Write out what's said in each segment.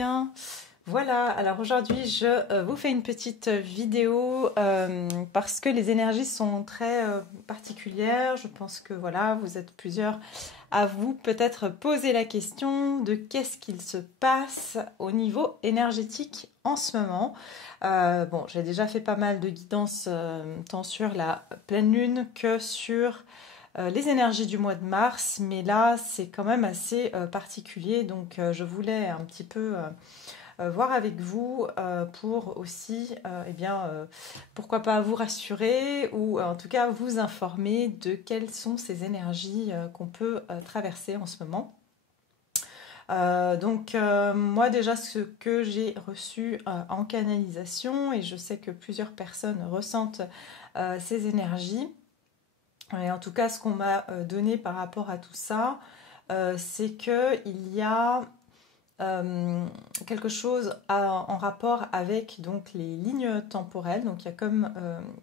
bien. Voilà, alors aujourd'hui je vous fais une petite vidéo parce que les énergies sont très particulières. Je pense que voilà, vous êtes plusieurs à vous peut-être poser la question de qu'est-ce qu'il se passe au niveau énergétique en ce moment. Bon, j'ai déjà fait pas mal de guidance tant sur la pleine lune que sur les énergies du mois de mars, mais là c'est quand même assez particulier, donc je voulais un petit peu voir avec vous pour aussi, pourquoi pas vous rassurer ou en tout cas vous informer de quelles sont ces énergies qu'on peut traverser en ce moment. Moi déjà ce que j'ai reçu en canalisation, et je sais que plusieurs personnes ressentent ces énergies, et en tout cas ce qu'on m'a donné par rapport à tout ça, c'est qu'il y a quelque chose en rapport avec donc les lignes temporelles. Donc il y a comme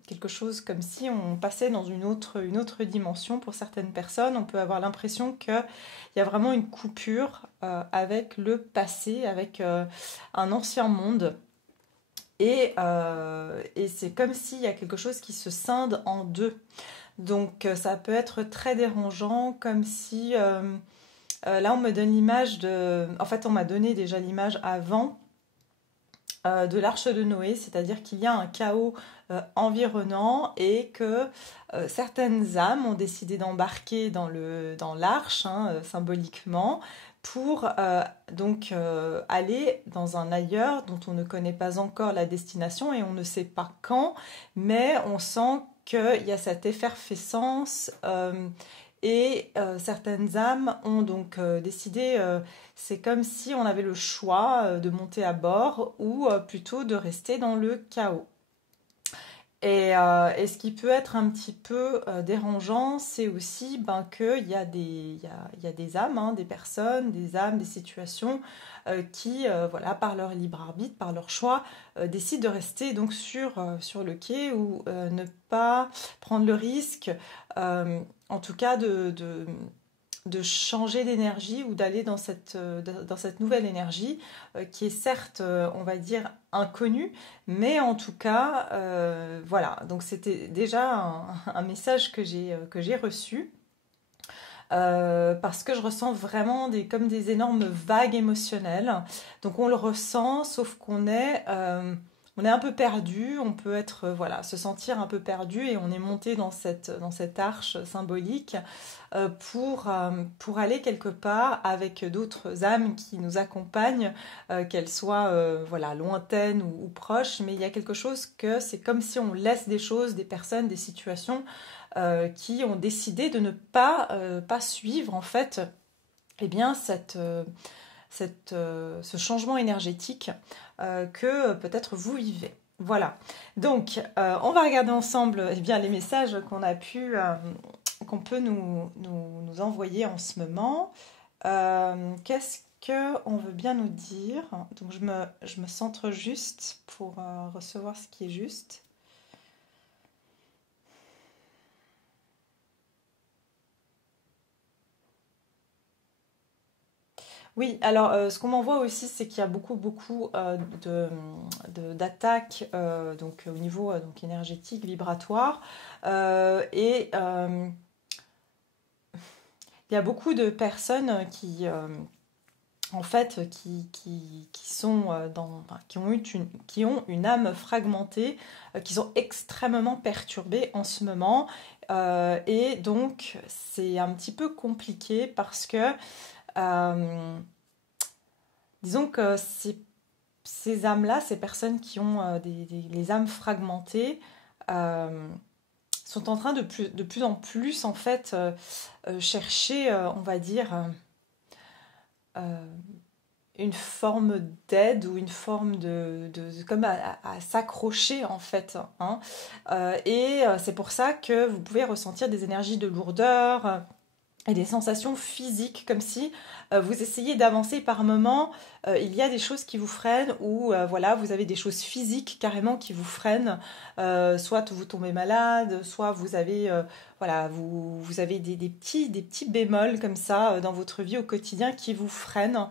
quelque chose comme si on passait dans une autre dimension. Pour certaines personnes, on peut avoir l'impression qu'il y a vraiment une coupure avec le passé, avec un ancien monde. Et c'est comme s'il y a quelque chose qui se scinde en deux. Donc ça peut être très dérangeant, comme si... là, on me donne l'image de... En fait, on m'a donné déjà l'image avant de l'arche de Noé, c'est-à-dire qu'il y a un chaos environnant et que certaines âmes ont décidé d'embarquer dans l'arche, symboliquement, pour aller dans un ailleurs dont on ne connaît pas encore la destination et on ne sait pas quand, mais on sent qu'il y a cette effervescence. Et certaines âmes ont donc décidé, c'est comme si on avait le choix de monter à bord ou plutôt de rester dans le chaos. Et ce qui peut être un petit peu dérangeant, c'est aussi qu'il y a des âmes, des personnes, des âmes, des situations qui, voilà, par leur libre arbitre, par leur choix, décident de rester donc sur le quai ou ne pas prendre le risque, en tout cas de changer d'énergie ou d'aller dans cette nouvelle énergie qui est certes, on va dire, inconnue, mais en tout cas, voilà. Donc c'était déjà un message que j'ai reçu. Parce que je ressens vraiment comme des énormes vagues émotionnelles. Donc on le ressent, sauf qu'on est un peu perdu, on peut être, voilà, se sentir un peu perdu, et on est monté dans cette arche symbolique pour aller quelque part avec d'autres âmes qui nous accompagnent, qu'elles soient voilà, lointaines ou proches, mais il y a quelque chose que c'est comme si on laisse des choses, des personnes, des situations qui ont décidé de ne pas suivre en fait ce changement énergétique que peut-être vous vivez. Voilà, donc on va regarder ensemble les messages qu'on peut nous envoyer en ce moment. Qu'est-ce qu'on veut bien nous dire? Donc je me centre juste pour recevoir ce qui est juste. Oui, alors ce qu'on m'envoie aussi, c'est qu'il y a beaucoup d'attaques donc au niveau donc énergétique, vibratoire, et il y a beaucoup de personnes qui en fait qui sont qui ont une âme fragmentée, qui sont extrêmement perturbées en ce moment, et donc c'est un petit peu compliqué parce que disons que ces âmes-là, ces personnes qui ont les âmes fragmentées, euh, sont en train de plus en plus, en fait, chercher, on va dire, euh, une forme d'aide ou une forme comme à s'accrocher, en fait. Et c'est pour ça que vous pouvez ressentir des énergies de lourdeur, et des sensations physiques, comme si vous essayez d'avancer par moments. Il y a des choses qui vous freinent, ou voilà, vous avez des choses physiques carrément qui vous freinent. Soit vous tombez malade, soit vous avez, voilà, vous avez des petits bémols comme ça dans votre vie au quotidien qui vous freinent.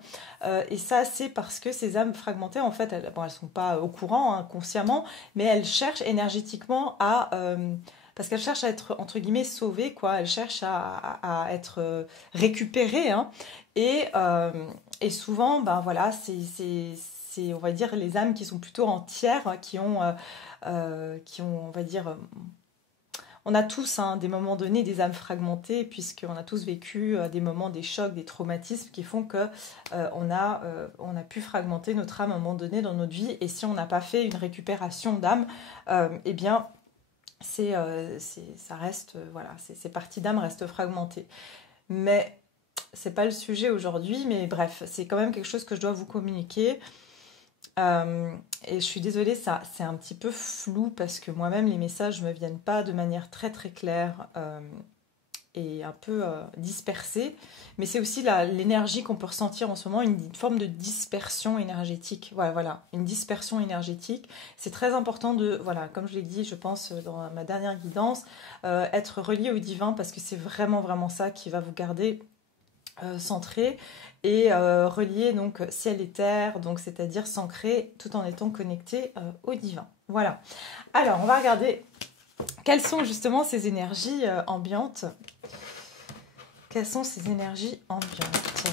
Et ça, c'est parce que ces âmes fragmentées, en fait, elles ne sont pas au courant, hein, consciemment, mais elles cherchent énergétiquement à... parce qu'elle cherche à être, entre guillemets, sauvée, quoi. Elle cherche à être récupérée, hein. Et souvent, ben voilà, c'est, on va dire, les âmes qui sont plutôt entières, hein, on va dire... On a tous, hein, des moments donnés, des âmes fragmentées, puisqu'on a tous vécu des moments, des chocs, des traumatismes qui font que on a pu fragmenter notre âme à un moment donné dans notre vie. Et si on n'a pas fait une récupération d'âme, eh bien... ça reste, voilà, ces parties d'âme restent fragmentées. Mais c'est pas le sujet aujourd'hui, mais bref, c'est quand même quelque chose que je dois vous communiquer. Et je suis désolée, ça, c'est un petit peu flou parce que moi-même, les messages ne me viennent pas de manière très très claire. Et un peu dispersée, mais c'est aussi l'énergie qu'on peut ressentir en ce moment, une forme de dispersion énergétique. Ouais, voilà, une dispersion énergétique. C'est très important de, voilà, comme je l'ai dit, je pense dans ma dernière guidance, être relié au divin, parce que c'est vraiment vraiment ça qui va vous garder centré et relié donc ciel et terre, donc c'est-à-dire s'ancrer tout en étant connecté au divin. Voilà. Alors, on va regarder quelles sont justement ces énergies ambiantes. Quelles sont ces énergies ambiantes?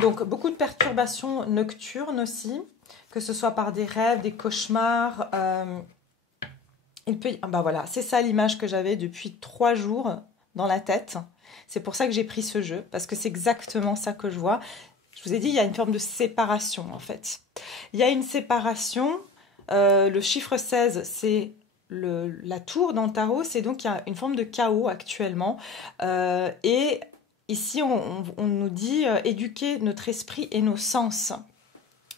Donc, beaucoup de perturbations nocturnes aussi, que ce soit par des rêves, des cauchemars. Ben voilà, c'est ça l'image que j'avais depuis 3 jours dans la tête. C'est pour ça que j'ai pris ce jeu, parce que c'est exactement ça que je vois. Je vous ai dit, il y a une forme de séparation, en fait. Il y a une séparation. Le chiffre 16, c'est... la tour dans le tarot, c'est donc qu'il y a une forme de chaos actuellement. Et ici, on nous dit éduquer notre esprit et nos sens.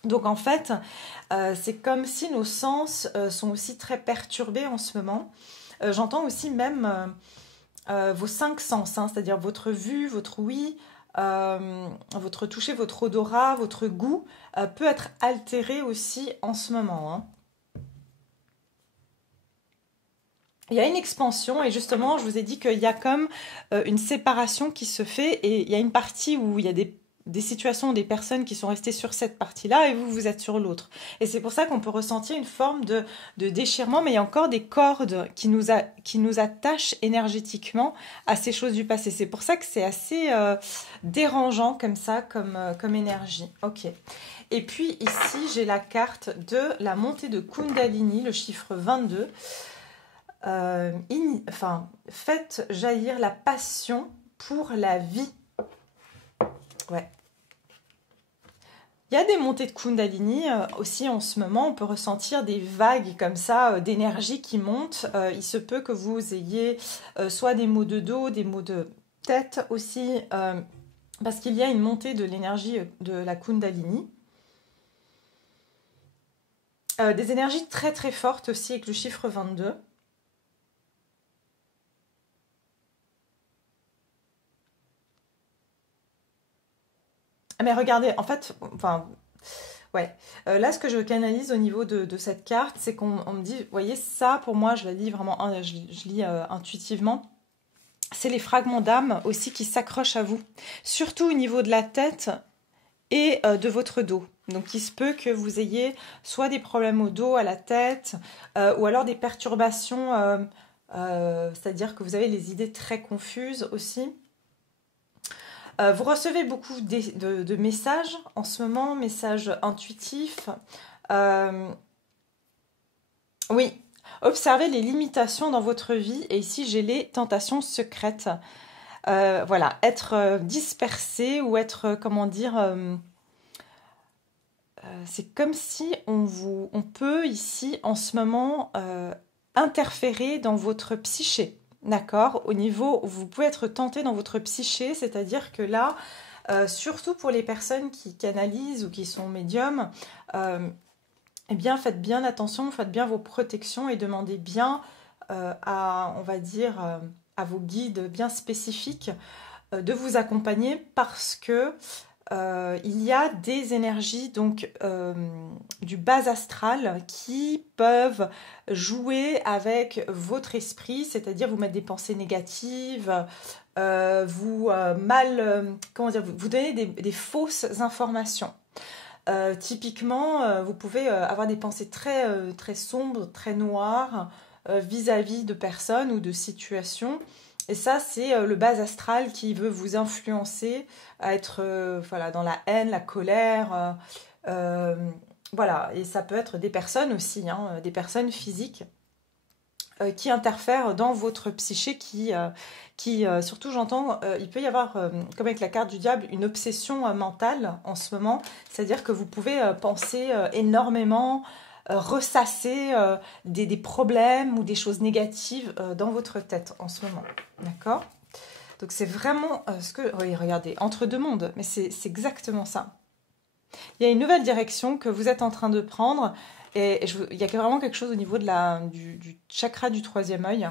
Donc en fait, c'est comme si nos sens sont aussi très perturbés en ce moment. J'entends aussi même vos 5 sens, hein, c'est-à-dire votre vue, votre ouïe, votre toucher, votre odorat, votre goût, peut être altéré aussi en ce moment, hein. Il y a une expansion et justement, je vous ai dit qu'il y a comme une séparation qui se fait et il y a une partie où il y a des situations, des personnes qui sont restées sur cette partie-là et vous êtes sur l'autre. Et c'est pour ça qu'on peut ressentir une forme de déchirement, mais il y a encore des cordes qui nous attachent énergétiquement à ces choses du passé. C'est pour ça que c'est assez dérangeant comme ça, comme énergie. Ok. Et puis ici, j'ai la carte de la montée de Kundalini, le chiffre 22. Faites jaillir la passion pour la vie. Ouais. Il y a des montées de Kundalini aussi en ce moment. On peut ressentir des vagues comme ça d'énergie qui montent. Il se peut que vous ayez soit des maux de dos, des maux de tête aussi, parce qu'il y a une montée de l'énergie de la Kundalini. Des énergies très très fortes aussi avec le chiffre 22. Mais regardez, en fait, enfin, ouais. Là, ce que je canalise au niveau de cette carte, c'est qu'on me dit, vous voyez, ça, pour moi, je la lis vraiment, je lis intuitivement. C'est les fragments d'âme aussi qui s'accrochent à vous, surtout au niveau de la tête et de votre dos. Donc, il se peut que vous ayez soit des problèmes au dos, à la tête, ou alors des perturbations, c'est-à-dire que vous avez les idées très confuses aussi. Vous recevez beaucoup de messages en ce moment, messages intuitifs. Oui, observez les limitations dans votre vie. Et ici, j'ai les tentations secrètes. Voilà, être dispersé ou être, comment dire... c'est comme si on peut ici, en ce moment, interférer dans votre psyché. D'accord, au niveau où vous pouvez être tenté dans votre psyché, c'est-à-dire que là, surtout pour les personnes qui canalisent ou qui sont médiums, eh bien faites bien attention, faites bien vos protections et demandez bien à, on va dire, à vos guides bien spécifiques de vous accompagner parce que il y a des énergies donc du bas astral qui peuvent jouer avec votre esprit, c'est-à-dire vous mettre des pensées négatives, comment dire, vous donner des fausses informations. Typiquement, vous pouvez avoir des pensées très sombres, très noires vis-à-vis de personnes ou de situations. Et ça, c'est le bas astral qui veut vous influencer à être voilà, dans la haine, la colère. Voilà, et ça peut être des personnes aussi, hein, des personnes physiques qui interfèrent dans votre psyché, surtout j'entends, il peut y avoir, comme avec la carte du diable, une obsession mentale en ce moment, c'est-à-dire que vous pouvez penser énormément, ressasser des problèmes ou des choses négatives dans votre tête en ce moment, d'accord? Donc c'est vraiment oui, regardez, entre deux mondes, mais c'est exactement ça. Il y a une nouvelle direction que vous êtes en train de prendre. Et il y a vraiment quelque chose au niveau du chakra du troisième œil.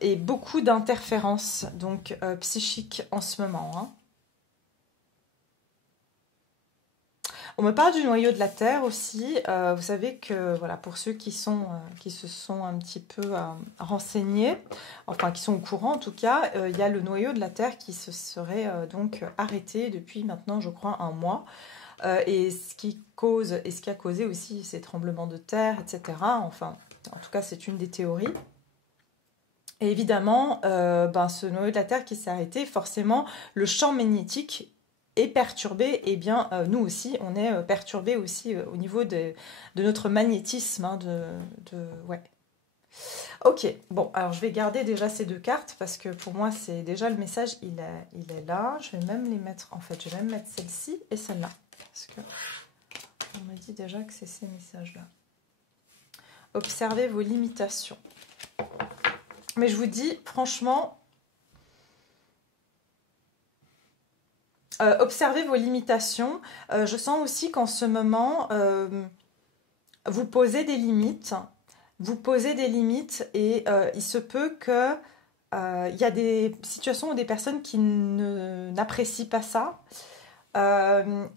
Et beaucoup d'interférences donc psychiques en ce moment. Hein. On me parle du noyau de la Terre aussi. Vous savez que voilà, pour ceux qui se sont un petit peu renseignés, enfin qui sont au courant en tout cas, il y a le noyau de la Terre qui se serait donc arrêté depuis maintenant, je crois, un mois. Et ce qui a causé aussi ces tremblements de terre, etc. Enfin, en tout cas, c'est une des théories. Et évidemment, ce noyau de la Terre qui s'est arrêté, forcément, le champ magnétique est perturbé. Et bien, nous aussi, on est perturbé aussi au niveau de notre magnétisme. Hein, ouais. Ok, bon, alors je vais garder déjà ces deux cartes parce que pour moi, c'est déjà le message, il est là. Je vais même les mettre, en fait, je vais même mettre celle-ci et celle-là. Parce que on me dit déjà que c'est ces messages-là. Observez vos limitations. Mais je vous dis, franchement, observez vos limitations. Je sens aussi qu'en ce moment, vous posez des limites. Vous posez des limites et il se peut que il y a des situations ou des personnes qui n'apprécient pas ça.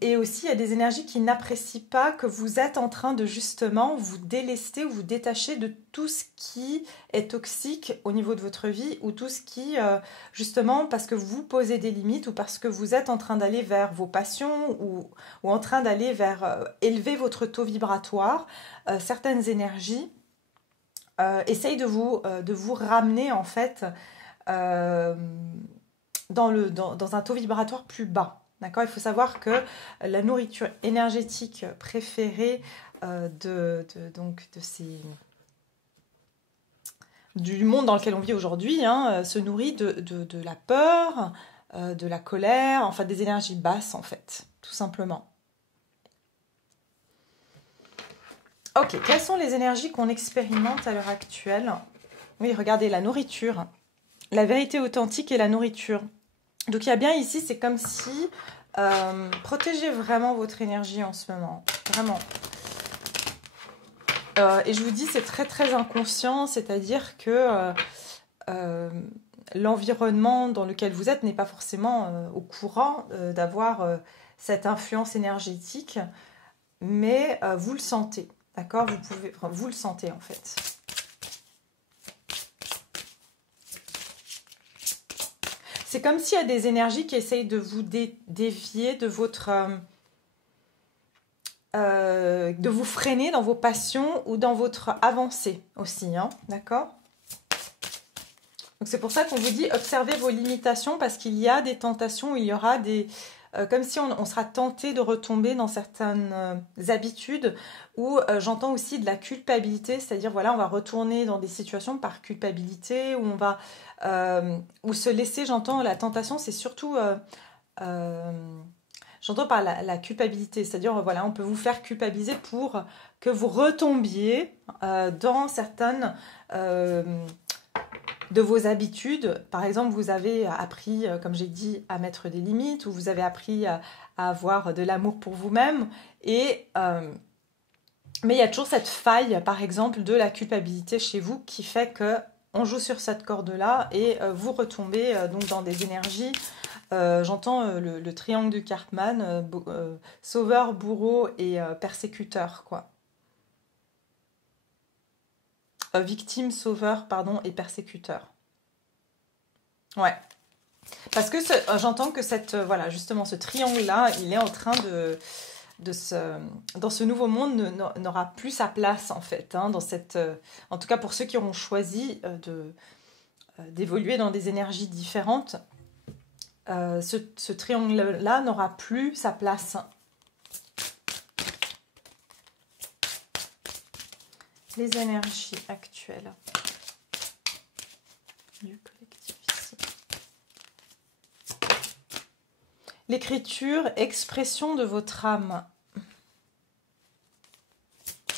Et aussi, il y a des énergies qui n'apprécient pas que vous êtes en train de justement vous délester ou vous détacher de tout ce qui est toxique au niveau de votre vie ou tout ce qui, justement, parce que vous posez des limites ou parce que vous êtes en train d'aller vers vos passions ou en train d'aller vers élever votre taux vibratoire, certaines énergies essayent de vous ramener en fait dans un taux vibratoire plus bas. D'accord, il faut savoir que la nourriture énergétique préférée du monde dans lequel on vit aujourd'hui se nourrit de la peur, de la colère, enfin des énergies basses en fait, tout simplement. Ok, quelles sont les énergies qu'on expérimente à l'heure actuelle? Oui, regardez, la nourriture, la vérité authentique et la nourriture. Donc il y a bien ici, c'est comme si protégez vraiment votre énergie en ce moment, vraiment. Et je vous dis, c'est très inconscient, c'est-à-dire que l'environnement dans lequel vous êtes n'est pas forcément au courant d'avoir cette influence énergétique, mais vous le sentez, d'accord? Vous le sentez en fait. C'est comme s'il y a des énergies qui essayent de vous dévier de de vous freiner dans vos passions ou dans votre avancée aussi, hein, d'accord? Donc c'est pour ça qu'on vous dit observez vos limitations parce qu'il y a des tentations, il y aura comme si on sera tenté de retomber dans certaines habitudes où j'entends aussi de la culpabilité, c'est-à-dire voilà, on va retourner dans des situations par culpabilité où on va ou se laisser, j'entends la tentation, c'est surtout j'entends par la culpabilité, c'est-à-dire voilà, on peut vous faire culpabiliser pour que vous retombiez dans certaines de vos habitudes. Par exemple, vous avez appris, comme j'ai dit, à mettre des limites, ou vous avez appris à avoir de l'amour pour vous-même. Et Mais il y a toujours cette faille, par exemple, de la culpabilité chez vous qui fait que on joue sur cette corde-là et vous retombez donc dans des énergies. J'entends le triangle du Cartman, sauveur, bourreau et persécuteur, quoi. Victime, sauveur, pardon, et persécuteur. Ouais. Parce que j'entends que voilà, justement, ce triangle-là, il est en train dans ce nouveau monde n'aura plus sa place en fait, hein, en tout cas pour ceux qui auront choisi d'évoluer dans des énergies différentes, ce triangle-là n'aura plus sa place. Les énergies actuelles du collectif ici. L'écriture, expression de votre âme.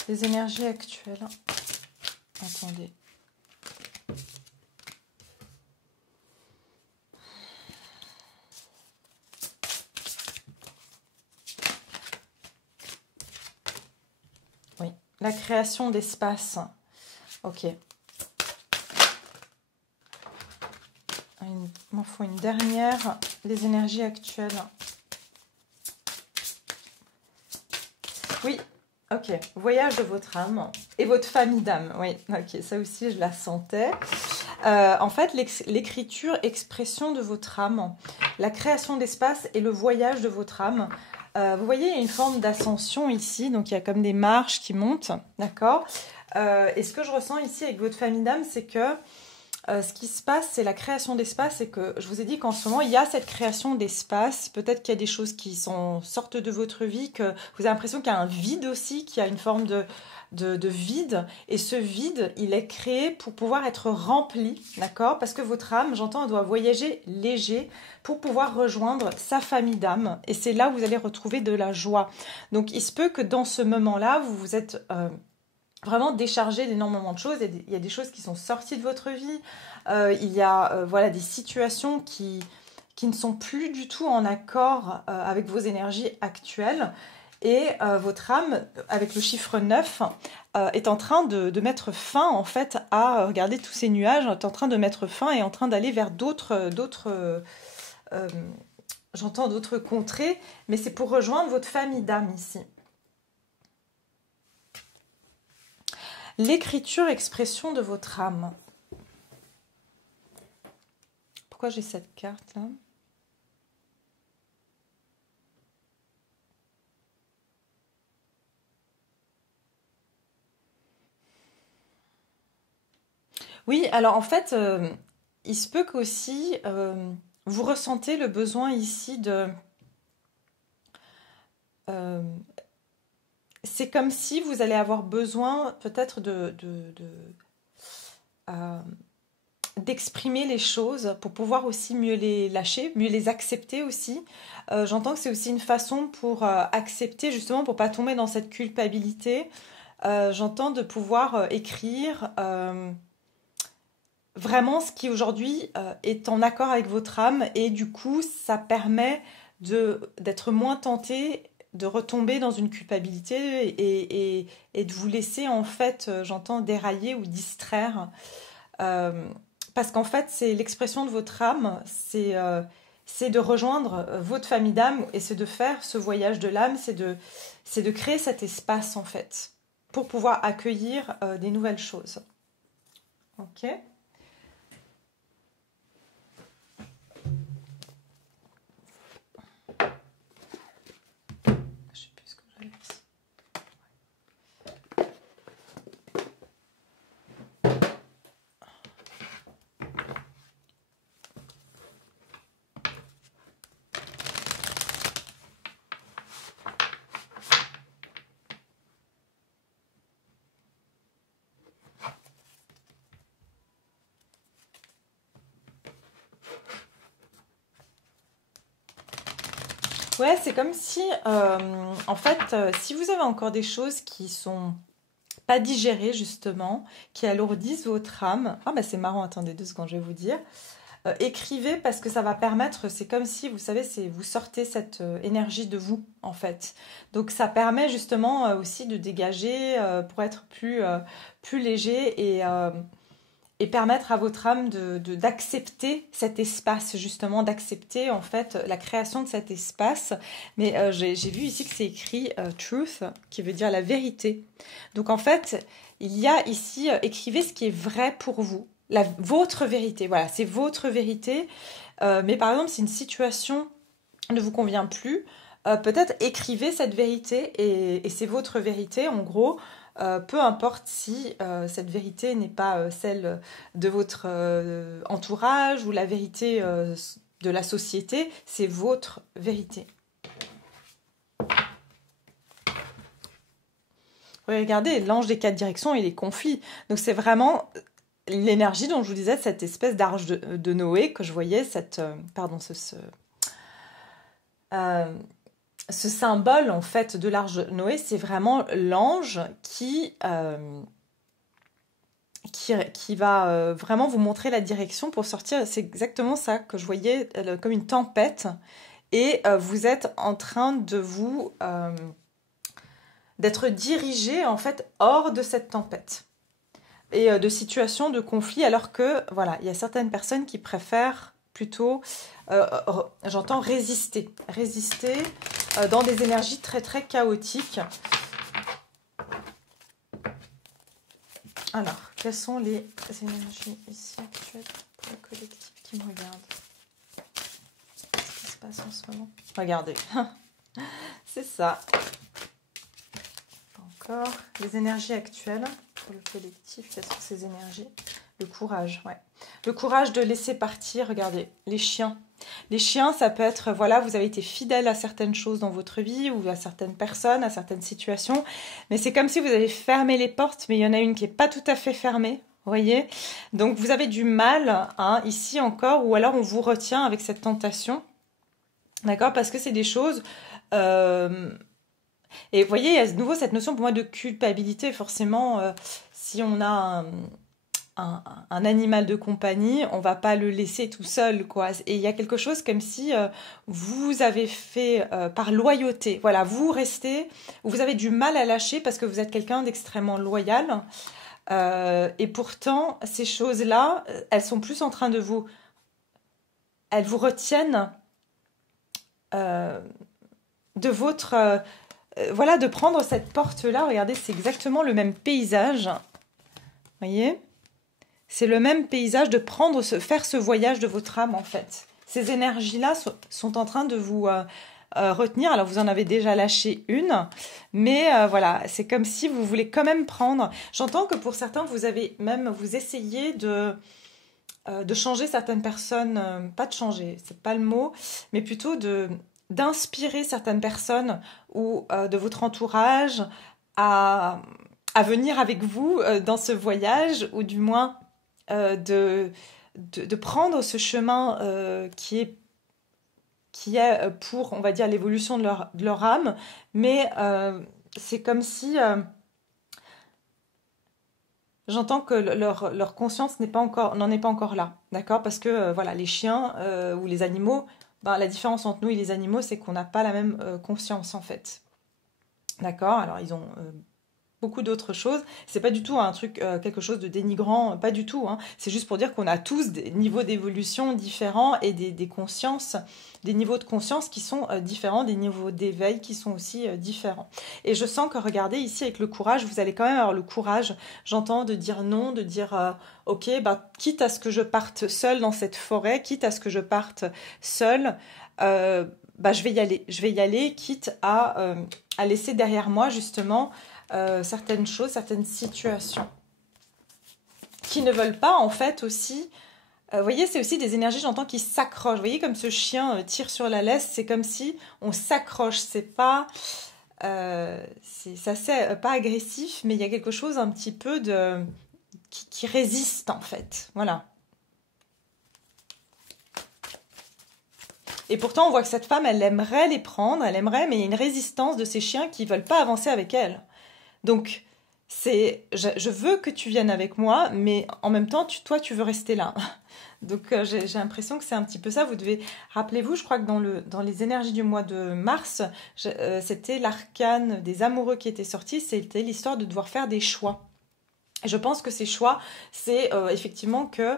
Les énergies actuelles. Attendez. Oui, la création d'espace. Ok. Il m'en faut une dernière. Les énergies actuelles. Oui, ok. Voyage de votre âme et votre famille d'âme. Oui, ok. Ça aussi, je la sentais. En fait, l'écriture, expression de votre âme, la création d'espace et le voyage de votre âme. Vous voyez, il y a une forme d'ascension ici. Donc, il y a comme des marches qui montent. D'accord. Et ce que je ressens ici avec votre famille d'âme, c'est que ce qui se passe, c'est la création d'espace, et que je vous ai dit qu'en ce moment, il y a cette création d'espace. Peut-être qu'il y a des choses qui sortent de votre vie, que vous avez l'impression qu'il y a un vide aussi, qu'il y a une forme de vide. Et ce vide, il est créé pour pouvoir être rempli, d'accord? Parce que votre âme, j'entends, elle doit voyager léger pour pouvoir rejoindre sa famille d'âme. Et c'est là où vous allez retrouver de la joie. Donc, il se peut que dans ce moment-là, vous vous êtes... vraiment déchargé d'énormément de choses. Il y a des choses qui sont sorties de votre vie. Il y a voilà, des situations qui ne sont plus du tout en accord avec vos énergies actuelles. Et votre âme, avec le chiffre 9, est en train de mettre fin, en fait, à regarder tous ces nuages, est en train de mettre fin et en train d'aller vers j'entends d'autres contrées, mais c'est pour rejoindre votre famille d'âme ici. L'écriture, expression de votre âme. Pourquoi j'ai cette carte là? Oui, alors en fait, il se peut qu'aussi vous ressentez le besoin ici de... c'est comme si vous allez avoir besoin peut-être d'exprimer les choses pour pouvoir aussi mieux les lâcher, mieux les accepter aussi. J'entends que c'est aussi une façon pour accepter, justement, pour pas tomber dans cette culpabilité. J'entends de pouvoir écrire vraiment ce qui aujourd'hui est en accord avec votre âme, et du coup, ça permet d'être moins tenté de retomber dans une culpabilité et de vous laisser, en fait, j'entends, dérailler ou distraire. Parce qu'en fait, c'est l'expression de votre âme, c'est de rejoindre votre famille d'âme, et c'est de faire ce voyage de l'âme, c'est de créer cet espace, en fait, pour pouvoir accueillir des nouvelles choses. Ok ? Ouais, c'est comme si, en fait, si vous avez encore des choses qui sont pas digérées, justement, qui alourdissent votre âme. Ah, bah c'est marrant, attendez 2 secondes, je vais vous dire. écrivez parce que ça va permettre, c'est comme si, vous savez, vous sortez cette énergie de vous, en fait. Donc ça permet justement aussi de dégager pour être plus léger et permettre à votre âme d'accepter cet espace, justement, d'accepter en fait la création de cet espace. Mais j'ai vu ici que c'est écrit truth, qui veut dire la vérité. Donc en fait, il y a ici, écrivez ce qui est vrai pour vous, votre vérité. Voilà, c'est votre vérité. Mais par exemple, si une situation ne vous convient plus, peut-être écrivez cette vérité et c'est votre vérité, en gros. Peu importe si cette vérité n'est pas celle de votre entourage ou la vérité de la société, c'est votre vérité. Regardez, l'ange des 4 directions et les conflits. Donc c'est vraiment l'énergie dont je vous disais, cette espèce d'arche de Noé que je voyais, ce symbole en fait de l'arche de Noé, c'est vraiment l'ange qui va vraiment vous montrer la direction pour sortir. C'est exactement ça que je voyais comme une tempête et vous êtes en train d'être dirigé en fait hors de cette tempête et de situations de conflit, alors que voilà, il y a certaines personnes qui préfèrent plutôt, j'entends résister dans des énergies très très chaotiques. Alors, quelles sont les énergies ici actuelles pour le collectif qui me regarde? Qu'est-ce qui se passe en ce moment? Regardez, c'est ça. Encore les énergies actuelles pour le collectif. Quelles sont ces énergies? Le courage, ouais. Le courage de laisser partir, regardez, les chiens. Les chiens, ça peut être, voilà, vous avez été fidèle à certaines choses dans votre vie ou à certaines personnes, à certaines situations, mais c'est comme si vous avez fermé les portes, mais il y en a une qui n'est pas tout à fait fermée, vous voyez? Donc vous avez du mal, hein, ici encore, ou alors on vous retient avec cette tentation, d'accord? Parce que c'est des choses... Et vous voyez, il y a de nouveau cette notion pour moi de culpabilité, forcément, si on a un animal de compagnie, on va pas le laisser tout seul, quoi. Et il y a quelque chose comme si vous avez fait par loyauté. Voilà, vous avez du mal à lâcher parce que vous êtes quelqu'un d'extrêmement loyal. Et pourtant, ces choses-là, elles sont plus en train elles vous retiennent de votre... voilà, de prendre cette porte-là. Regardez, c'est exactement le même paysage. Vous voyez ? C'est le même paysage de faire ce voyage de votre âme, en fait. Ces énergies-là sont en train de vous retenir. Alors, vous en avez déjà lâché une, mais voilà, c'est comme si vous voulez quand même prendre... J'entends que pour certains, vous essayez de changer certaines personnes, pas de changer, c'est pas le mot, mais plutôt d'inspirer certaines personnes ou de votre entourage à venir avec vous dans ce voyage, ou du moins de prendre ce chemin qui est pour, on va dire, l'évolution de leur âme, mais c'est comme si j'entends que leur conscience n'en est pas encore là, d'accord? Parce que voilà, les chiens ou les animaux, ben, la différence entre nous et les animaux, c'est qu'on n'a pas la même conscience, en fait. D'accord? Alors, ils ont beaucoup d'autres choses. C'est pas du tout un truc, quelque chose de dénigrant, pas du tout, hein. C'est juste pour dire qu'on a tous des niveaux d'évolution différents et des consciences, des niveaux de conscience qui sont différents, des niveaux d'éveil qui sont aussi différents. Et je sens que, regardez, ici, avec le courage, vous allez quand même avoir le courage, j'entends, de dire non, de dire ok, bah, quitte à ce que je parte seule dans cette forêt, quitte à ce que je parte seule, bah, je vais y aller, quitte à laisser derrière moi, justement, certaines choses, certaines situations qui ne veulent pas, en fait, aussi... vous voyez, c'est aussi des énergies, j'entends, qui s'accrochent. Vous voyez, comme ce chien tire sur la laisse, c'est comme si on s'accroche. C'est pas... c'est assez pas agressif, mais il y a quelque chose un petit peu qui résiste, en fait. Voilà. Et pourtant, on voit que cette femme, elle aimerait les prendre, mais il y a une résistance de ces chiens qui ne veulent pas avancer avec elle. Donc, je veux que tu viennes avec moi, mais en même temps, toi, tu veux rester là. Donc j'ai l'impression que c'est un petit peu ça. Vous devez, rappelez-vous, je crois que dans les énergies du mois de mars, c'était l'arcane des amoureux qui était sorti. C'était l'histoire de devoir faire des choix. Et je pense que ces choix, c'est effectivement que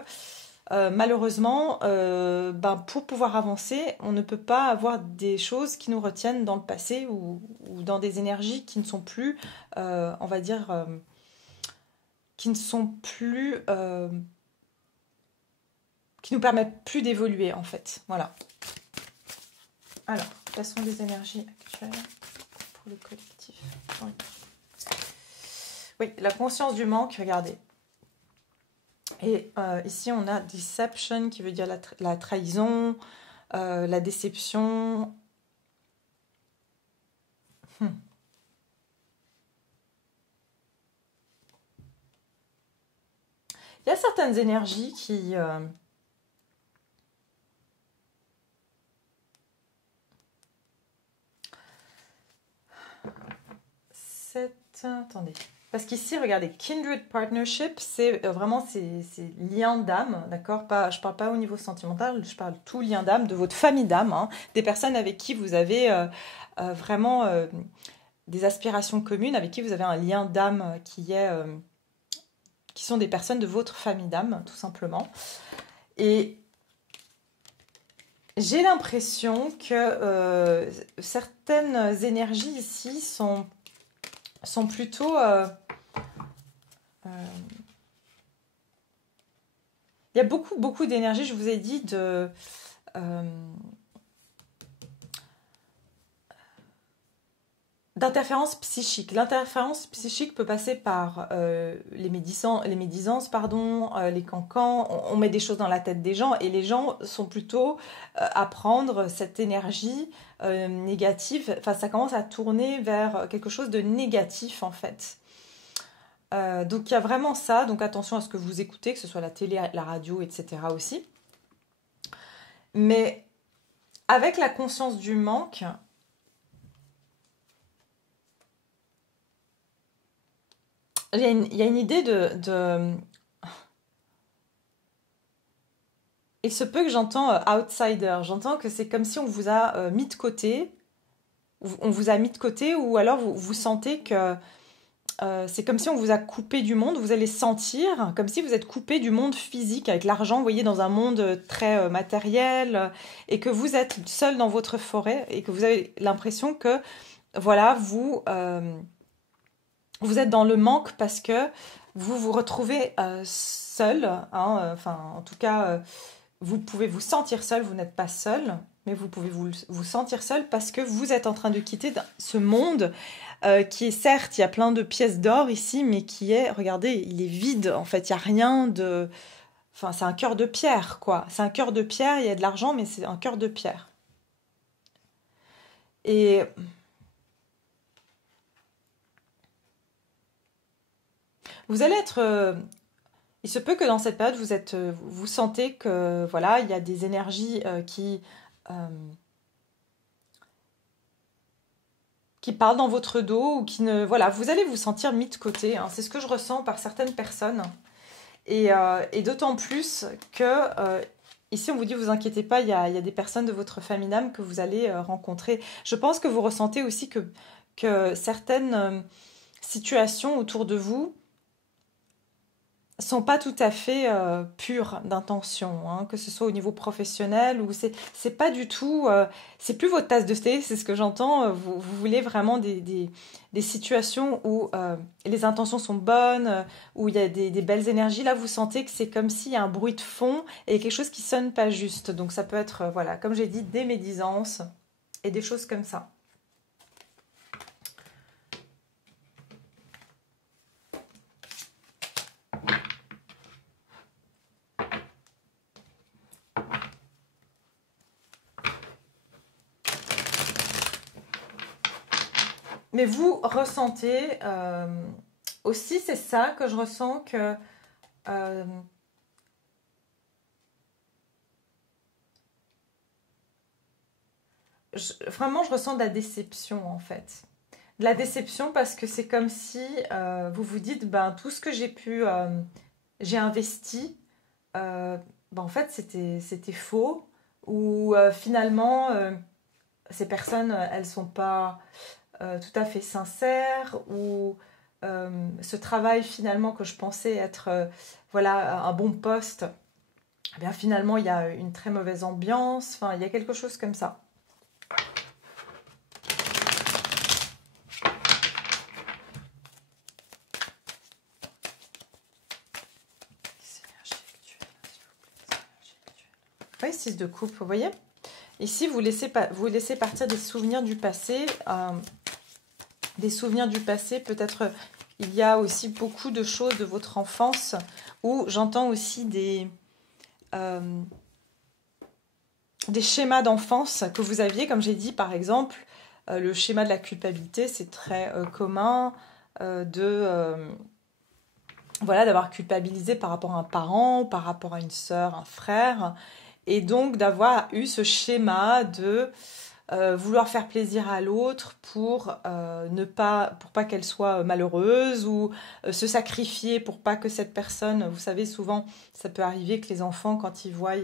malheureusement, ben, pour pouvoir avancer, on ne peut pas avoir des choses qui nous retiennent dans le passé ou dans des énergies qui ne sont plus, on va dire, qui ne sont plus, qui nous permettent plus d'évoluer en fait. Voilà. Alors, quelles sont les énergies actuelles pour le collectif? Oui. Oui, la conscience du manque, regardez. Et ici, on a deception qui veut dire la trahison, la déception. Hmm. Il y a certaines énergies qui... Attendez. Parce qu'ici, regardez, kindred partnership, c'est vraiment ces liens d'âme, d'accord? Je parle pas au niveau sentimental, je parle tout lien d'âme, de votre famille d'âme, hein, des personnes avec qui vous avez vraiment des aspirations communes, avec qui vous avez un lien d'âme qui sont des personnes de votre famille d'âme, tout simplement. Et j'ai l'impression que certaines énergies ici sont plutôt... il y a beaucoup d'énergie, je vous ai dit, d'interférence psychique. L'interférence psychique peut passer par les médisances, pardon, les cancans. On met des choses dans la tête des gens et les gens sont plutôt à prendre cette énergie négative. Enfin, ça commence à tourner vers quelque chose de négatif en fait. Donc il y a vraiment ça, donc attention à ce que vous écoutez, que ce soit la télé, la radio, etc. aussi. Mais avec la conscience du manque, il y a une idée Il se peut que j'entends outsider, j'entends que c'est comme si on vous a mis de côté, on vous a mis de côté, ou alors vous sentez que c'est comme si on vous a coupé du monde, vous allez sentir comme si vous êtes coupé du monde physique avec l'argent, vous voyez, dans un monde très matériel, et que vous êtes seul dans votre forêt, et que vous avez l'impression que, voilà, vous êtes dans le manque parce que vous vous retrouvez seul, hein, enfin, en tout cas, vous pouvez vous sentir seul, vous n'êtes pas seul, mais vous pouvez vous sentir seul parce que vous êtes en train de quitter ce monde qui est certes, il y a plein de pièces d'or ici, mais qui est, regardez, il est vide. En fait, il n'y a rien de... Enfin, c'est un cœur de pierre, quoi. C'est un cœur de pierre, il y a de l'argent, mais c'est un cœur de pierre. Et vous allez être... il se peut que dans cette période, vous sentez que, voilà, il y a des énergies euh, qui parlent dans votre dos ou qui ne... Voilà, vous allez vous sentir mis de côté, hein. C'est ce que je ressens par certaines personnes. Et d'autant plus que ici, on vous dit, vous inquiétez pas, il y a des personnes de votre famille d'âme que vous allez rencontrer. Je pense que vous ressentez aussi que certaines situations autour de vous sont pas tout à fait pures d'intention, hein, que ce soit au niveau professionnel ou c'est pas du tout, c'est plus votre tasse de thé, c'est ce que j'entends. Vous voulez vraiment des situations où les intentions sont bonnes, où il y a des belles énergies. Là, vous sentez que c'est comme s'il y a un bruit de fond et quelque chose qui sonne pas juste. Donc ça peut être, voilà, comme j'ai dit, des médisances et des choses comme ça. Mais vous ressentez aussi, c'est ça que je ressens que euh, vraiment je ressens de la déception en fait. de la déception parce que c'est comme si vous vous dites, ben, tout ce que j'ai investi, ben, en fait, c'était faux. Ou finalement, ces personnes, elles sont pas tout à fait sincères. Ou ce travail finalement que je pensais être voilà, un bon poste, eh bien finalement, il y a une très mauvaise ambiance. Enfin, il y a quelque chose comme ça. Oui, 6 de coupe, vous voyez. Ici, vous laissez partir des souvenirs du passé. Des souvenirs du passé, peut-être il y a aussi beaucoup de choses de votre enfance où j'entends aussi des schémas d'enfance que vous aviez, comme j'ai dit, par exemple, le schéma de la culpabilité, c'est très commun voilà, d'avoir culpabilisé par rapport à un parent, par rapport à une sœur, un frère, et donc d'avoir eu ce schéma de vouloir faire plaisir à l'autre pour pas qu'elle soit malheureuse ou se sacrifier pour pas que cette personne, vous savez, souvent ça peut arriver que les enfants quand ils voient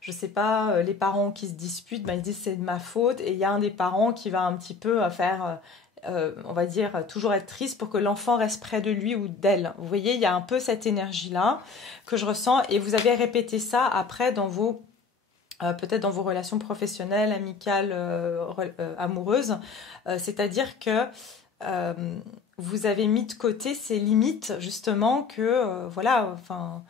je sais pas, les parents qui se disputent, ben, ils disent c'est de ma faute et il y a un des parents qui va un petit peu faire on va dire, toujours être triste pour que l'enfant reste près de lui ou d'elle. Vous voyez, il y a un peu cette énergie-là que je ressens et vous avez répété ça après dans vos peut-être dans vos relations professionnelles, amicales, amoureuses. C'est-à-dire que vous avez mis de côté ces limites, justement, que, voilà, enfin,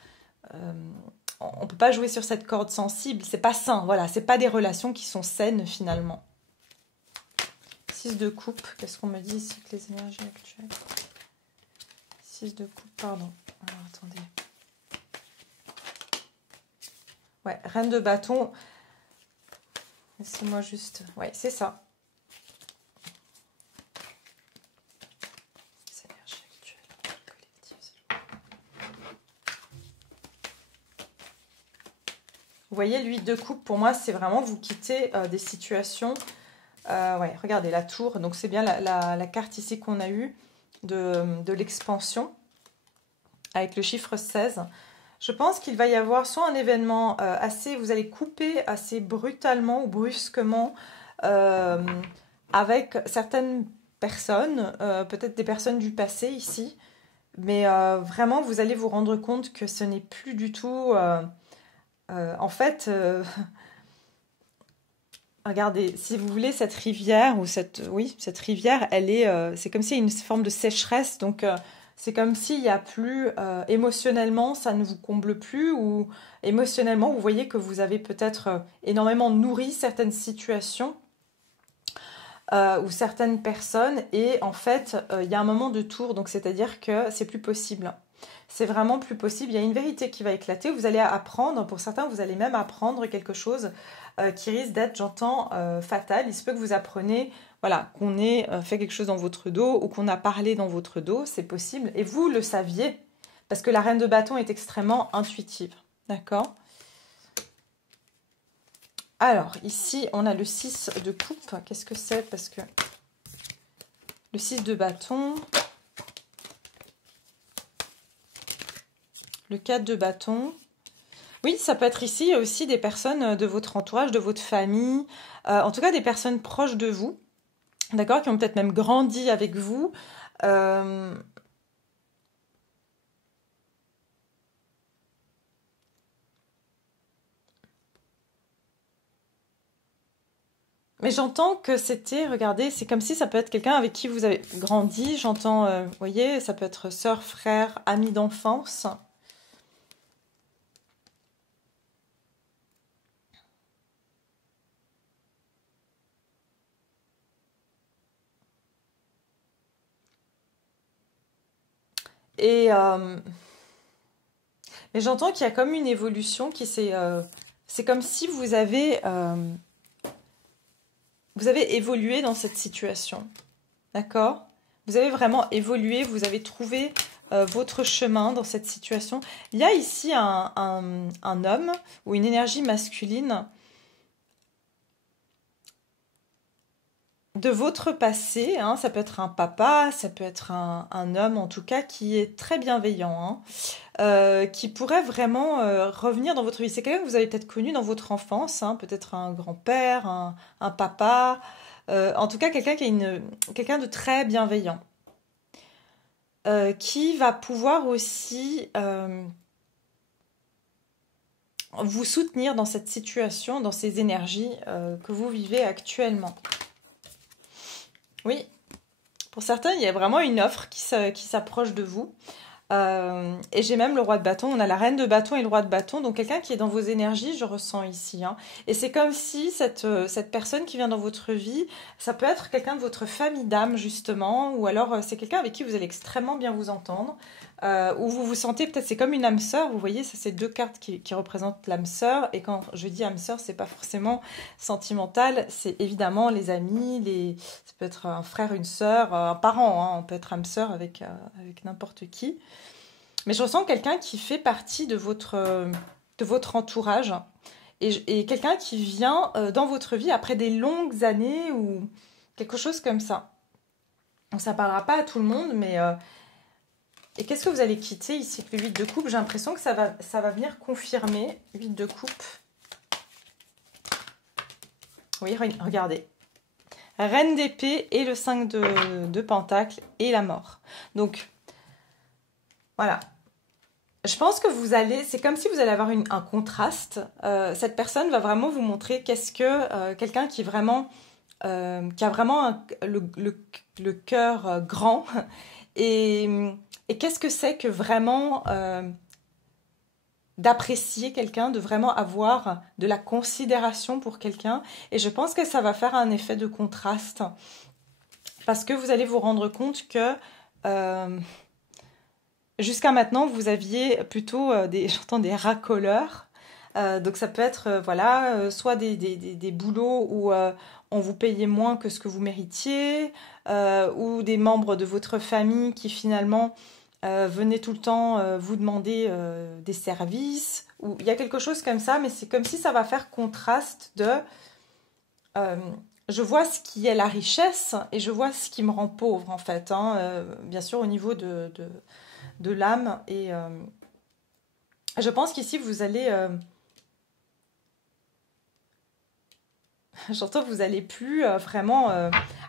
on ne peut pas jouer sur cette corde sensible. C'est pas sain, voilà, c'est pas des relations qui sont saines, finalement. 6 de coupe, qu'est-ce qu'on me dit ici que les énergies actuelles? 6 de coupe, pardon. Alors, attendez. Ouais, reine de bâton. Laissez-moi juste... Ouais, c'est ça. Les énergies actuelles collectives. Vous voyez, l'huile de coupe, pour moi, c'est vraiment vous quitter des situations... ouais, regardez, la tour. Donc, c'est bien la carte ici qu'on a eue de l'expansion avec le chiffre 16. Je pense qu'il va y avoir soit un événement vous allez couper assez brutalement ou brusquement avec certaines personnes, peut-être des personnes du passé ici, mais vraiment vous allez vous rendre compte que ce n'est plus du tout... en fait, regardez, si vous voulez, cette rivière, cette rivière, c'est comme s'il y a une forme de sécheresse, donc... c'est comme s'il n'y a plus, émotionnellement, ça ne vous comble plus, ou émotionnellement, vous voyez que vous avez peut-être énormément nourri certaines situations ou certaines personnes, et en fait, il y a un moment de tour, donc c'est-à-dire que c'est plus possible. C'est vraiment plus possible, il y a une vérité qui va éclater, vous allez apprendre, pour certains, vous allez même apprendre quelque chose qui risque d'être, j'entends, fatal. Il se peut que vous appreniez... Voilà, qu'on ait fait quelque chose dans votre dos ou qu'on a parlé dans votre dos, c'est possible. Et vous le saviez, parce que la reine de bâton est extrêmement intuitive. D'accord? Alors, ici, on a le 6 de coupe. Qu'est-ce que c'est? Parce que le 6 de bâton, le 4 de bâton. Oui, ça peut être ici aussi des personnes de votre entourage, de votre famille, en tout cas des personnes proches de vous. D'accord, qui ont peut-être même grandi avec vous. Mais j'entends que c'était, regardez, c'est comme si ça peut être quelqu'un avec qui vous avez grandi. J'entends, vous voyez, ça peut être sœur, frère, ami d'enfance. Et mais j'entends qu'il y a comme une évolution qui c'est comme si vous avez évolué dans cette situation. D'accord? Vous avez vraiment évolué, vous avez trouvé votre chemin dans cette situation. Il y a ici un homme ou une énergie masculine de votre passé, hein, ça peut être un papa, ça peut être un homme en tout cas qui est très bienveillant, hein, qui pourrait vraiment revenir dans votre vie. C'est quelqu'un que vous avez peut-être connu dans votre enfance, hein, peut-être un grand-père, un papa, en tout cas quelqu'un qui est quelqu'un de très bienveillant, qui va pouvoir aussi vous soutenir dans cette situation, dans ces énergies que vous vivez actuellement. Oui, pour certains, il y a vraiment une offre qui s'approche de vous. Et j'ai même le roi de bâton. On a la reine de bâton et le roi de bâton. Donc quelqu'un qui est dans vos énergies, je ressens ici, hein. Et c'est comme si cette personne qui vient dans votre vie, ça peut être quelqu'un de votre famille d'âme, justement. Ou alors c'est quelqu'un avec qui vous allez extrêmement bien vous entendre. Où vous vous sentez, peut-être c'est comme une âme sœur. Vous voyez, ça c'est deux cartes qui représentent l'âme sœur. Et quand je dis âme sœur, c'est pas forcément sentimental. C'est évidemment les amis, ça peut être un frère, une sœur, un parent, hein. On peut être âme sœur avec n'importe qui. Mais je ressens quelqu'un qui fait partie de votre entourage et quelqu'un qui vient dans votre vie après des longues années ou quelque chose comme ça. Donc ça ne parlera pas à tout le monde, mais... et qu'est-ce que vous allez quitter ici avec le 8 de coupe? J'ai l'impression que ça va venir confirmer. 8 de coupe. Oui, regardez. Reine d'épée et le 5 de pentacle et la mort. Donc... Voilà. Je pense que c'est comme si vous allez avoir un contraste. Cette personne va vraiment vous montrer qu'est-ce que quelqu'un qui vraiment, qui a vraiment le cœur grand et qu'est-ce que c'est que vraiment d'apprécier quelqu'un, de vraiment avoir de la considération pour quelqu'un. Et je pense que ça va faire un effet de contraste parce que vous allez vous rendre compte que jusqu'à maintenant, vous aviez plutôt j'entends des racoleurs. Donc ça peut être soit des boulots où on vous payait moins que ce que vous méritiez, ou des membres de votre famille qui finalement venaient tout le temps vous demander des services. Ou il y a quelque chose comme ça, mais c'est comme si ça va faire contraste de je vois ce qui est la richesse et je vois ce qui me rend pauvre en fait, hein, bien sûr au niveau de l'âme. Et je pense qu'ici, vous allez... j'entends que vous n'allez plus vraiment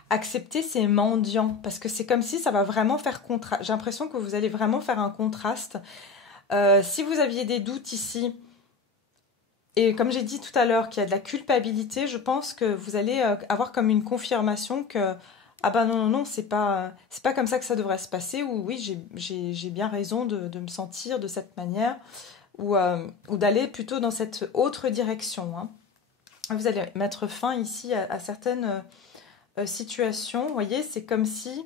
accepter ces mendiants. Parce que c'est comme si ça va vraiment faire contraste. J'ai l'impression que vous allez vraiment faire un contraste. Si vous aviez des doutes ici, et comme j'ai dit tout à l'heure qu'il y a de la culpabilité, je pense que vous allez avoir comme une confirmation que ah ben non, non, non, c'est pas comme ça que ça devrait se passer, ou oui, j'ai bien raison de me sentir de cette manière, ou d'aller plutôt dans cette autre direction, hein. Vous allez mettre fin ici à certaines situations. Vous voyez, c'est comme si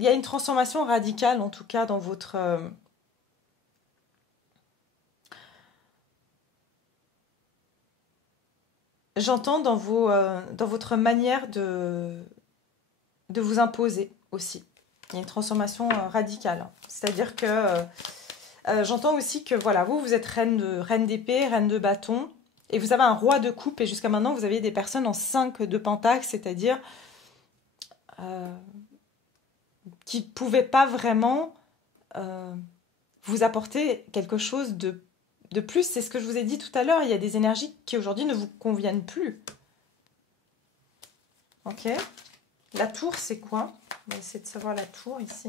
il y a une transformation radicale, en tout cas, dans votre... j'entends dans votre manière de vous imposer aussi. Il y a une transformation radicale. C'est-à-dire que j'entends aussi que voilà, vous êtes reine d'épée, reine de bâton, et vous avez un roi de coupe, et jusqu'à maintenant, vous avez des personnes en 5 de pentacle, c'est-à-dire qui ne pouvaient pas vraiment vous apporter quelque chose de plus. C'est ce que je vous ai dit tout à l'heure, il y a des énergies qui aujourd'hui ne vous conviennent plus. Ok. La tour, c'est quoi? On va essayer de savoir la tour ici.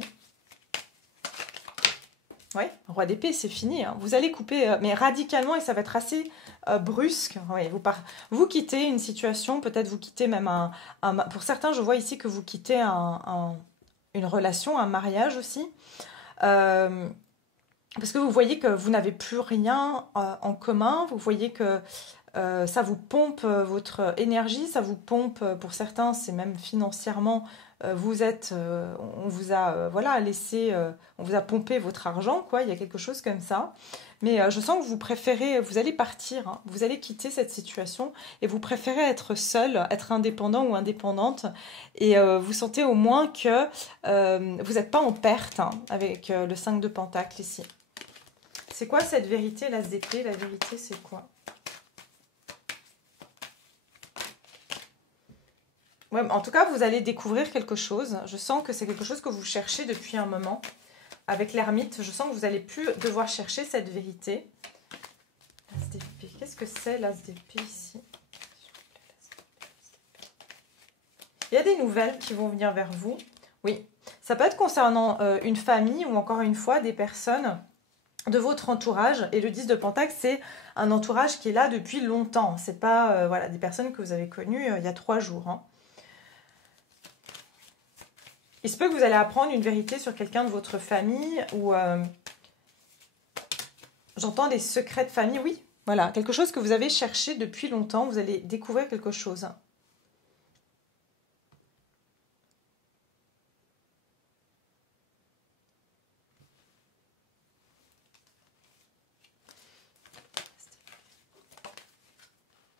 Oui, roi d'épée, c'est fini, hein. Vous allez couper, mais radicalement, et ça va être assez brusque. Oui, vous quittez une situation, peut-être vous quittez même pour certains, je vois ici que vous quittez une relation, un mariage aussi. Parce que vous voyez que vous n'avez plus rien en commun. Vous voyez que ça vous pompe votre énergie, ça vous pompe, pour certains, c'est même financièrement, on vous a laissé, on vous a pompé votre argent, quoi. Il y a quelque chose comme ça. Mais je sens que vous préférez, vous allez partir, hein. Vous allez quitter cette situation et vous préférez être seul, être indépendant ou indépendante. Et vous sentez au moins que vous n'êtes pas en perte, hein, avec le 5 de pentacle ici. C'est quoi cette vérité, l'as d'épée? La vérité, c'est quoi? Ouais, en tout cas, vous allez découvrir quelque chose. Je sens que c'est quelque chose que vous cherchez depuis un moment. Avec l'ermite, je sens que vous n'allez plus devoir chercher cette vérité. L'as d'épée. Qu'est-ce que c'est l'as d'épée ici? Il y a des nouvelles qui vont venir vers vous. Oui, ça peut être concernant une famille ou encore une fois des personnes de votre entourage. Et le 10 de Pentacle, c'est un entourage qui est là depuis longtemps. C'est pas voilà, des personnes que vous avez connues il y a 3 jours. Hein. Il se peut que vous allez apprendre une vérité sur quelqu'un de votre famille ou j'entends des secrets de famille. Oui, voilà, quelque chose que vous avez cherché depuis longtemps. Vous allez découvrir quelque chose.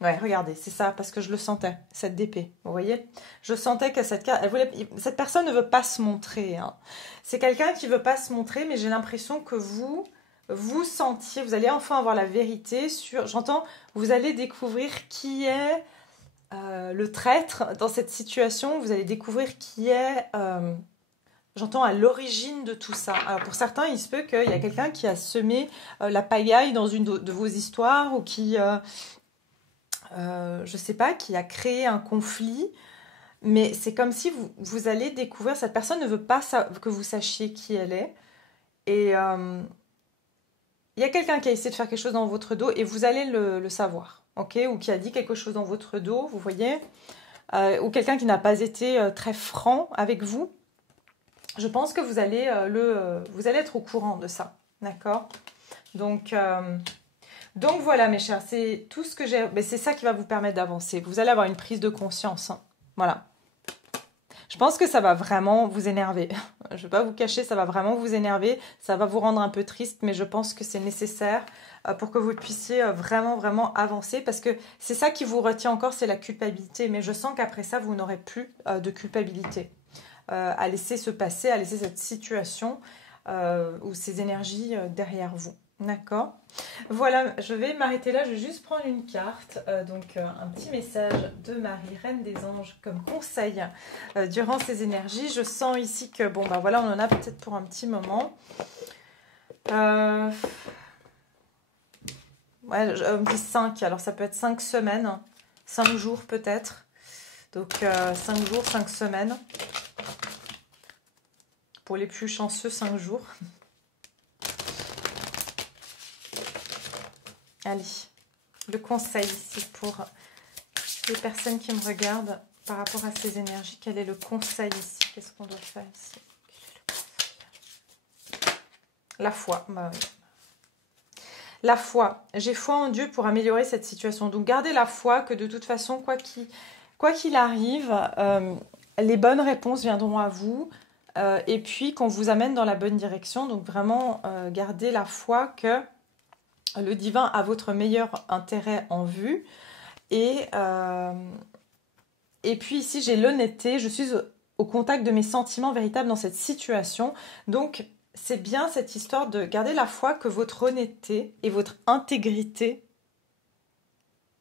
Ouais, regardez, c'est ça, parce que je le sentais, cette d'épée, vous voyez? Je sentais que cette carte, cette personne ne veut pas se montrer. Hein. C'est quelqu'un qui ne veut pas se montrer, mais j'ai l'impression que vous sentiez, vous allez enfin avoir la vérité sur, j'entends, vous allez découvrir qui est le traître dans cette situation, vous allez découvrir qui est, j'entends, à l'origine de tout ça. Alors pour certains, il se peut qu'il y a quelqu'un qui a semé la pagaille dans une de vos histoires ou qui... je sais pas, qui a créé un conflit, mais c'est comme si vous allez découvrir, cette personne ne veut pas que vous sachiez qui elle est, et il y a quelqu'un qui a essayé de faire quelque chose dans votre dos, et vous allez le savoir, ok, ou qui a dit quelque chose dans votre dos, vous voyez, ou quelqu'un qui n'a pas été très franc avec vous, je pense que vous allez, vous allez être au courant de ça, d'accord? Donc voilà mes chers, c'est tout ce que j'ai. Mais c'est ça qui va vous permettre d'avancer. Vous allez avoir une prise de conscience. Hein. Voilà. Je pense que ça va vraiment vous énerver. Je ne vais pas vous cacher, ça va vraiment vous énerver. Ça va vous rendre un peu triste, mais je pense que c'est nécessaire pour que vous puissiez vraiment, vraiment avancer. Parce que c'est ça qui vous retient encore, c'est la culpabilité. Mais je sens qu'après ça, vous n'aurez plus de culpabilité à laisser se passer, à laisser cette situation ou ces énergies derrière vous. D'accord. Voilà, je vais m'arrêter là. Je vais juste prendre une carte. Donc, un petit message de Marie, Reine des Anges, comme conseil durant ces énergies. Je sens ici que, bon, bah voilà, on en a peut-être pour un petit moment. Ouais, on me dit 5. Alors, ça peut être 5 semaines, 5 jours peut-être. Donc, 5 jours, 5 semaines. Pour les plus chanceux, 5 jours. Allez, le conseil ici pour les personnes qui me regardent par rapport à ces énergies. Quel est le conseil ici? Qu'est-ce qu'on doit faire ici? La foi. Bah oui. La foi. J'ai foi en Dieu pour améliorer cette situation. Donc gardez la foi que de toute façon, quoi qu'il arrive, les bonnes réponses viendront à vous. Et puis qu'on vous amène dans la bonne direction. Donc vraiment, gardez la foi que... le divin a votre meilleur intérêt en vue. Et puis ici, j'ai l'honnêteté. Je suis au contact de mes sentiments véritables dans cette situation. Donc, c'est bien cette histoire de garder la foi que votre honnêteté et votre intégrité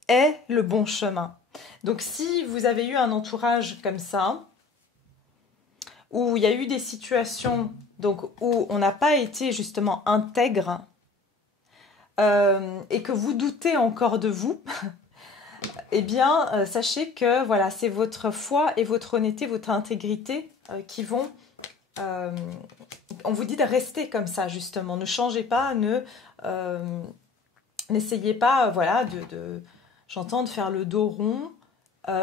est le bon chemin. Donc, si vous avez eu un entourage comme ça, où il y a eu des situations donc, où on n'a pas été justement intègre, et que vous doutez encore de vous, eh bien, sachez que voilà, c'est votre foi et votre honnêteté, votre intégrité qui vont... on vous dit de rester comme ça, justement. Ne changez pas, n'essayez pas, voilà, j'entends de faire le dos rond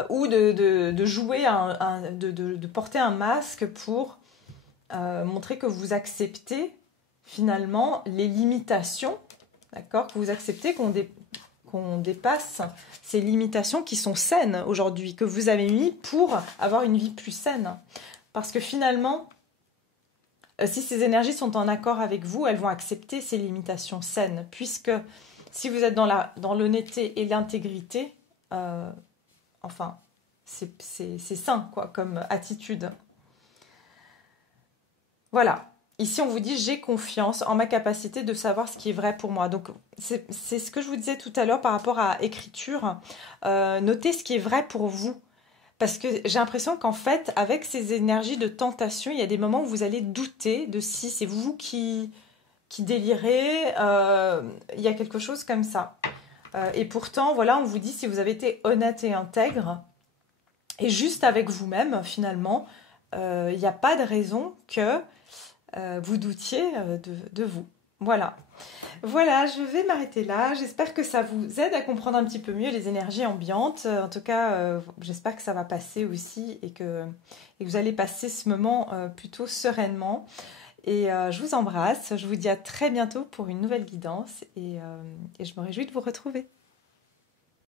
ou de jouer, de porter un masque pour montrer que vous acceptez finalement les limitations. D'accord, que vous acceptez qu'on dépasse ces limitations qui sont saines aujourd'hui, que vous avez mis pour avoir une vie plus saine. Parce que finalement, si ces énergies sont en accord avec vous, elles vont accepter ces limitations saines. Puisque si vous êtes dans l'honnêteté et l'intégrité, enfin, c'est sain quoi, comme attitude. Voilà. Ici, on vous dit, j'ai confiance en ma capacité de savoir ce qui est vrai pour moi. Donc, c'est ce que je vous disais tout à l'heure par rapport à écriture. Notez ce qui est vrai pour vous. Parce que j'ai l'impression qu'en fait, avec ces énergies de tentation, il y a des moments où vous allez douter de si c'est vous qui délirez. Il y a quelque chose comme ça. Et pourtant, voilà, on vous dit si vous avez été honnête et intègre, et juste avec vous-même, finalement, il n'y a pas de raison que vous doutiez de vous. Voilà. Voilà, je vais m'arrêter là. J'espère que ça vous aide à comprendre un petit peu mieux les énergies ambiantes. En tout cas, j'espère que ça va passer aussi et que vous allez passer ce moment plutôt sereinement. Et je vous embrasse. Je vous dis à très bientôt pour une nouvelle guidance et je me réjouis de vous retrouver.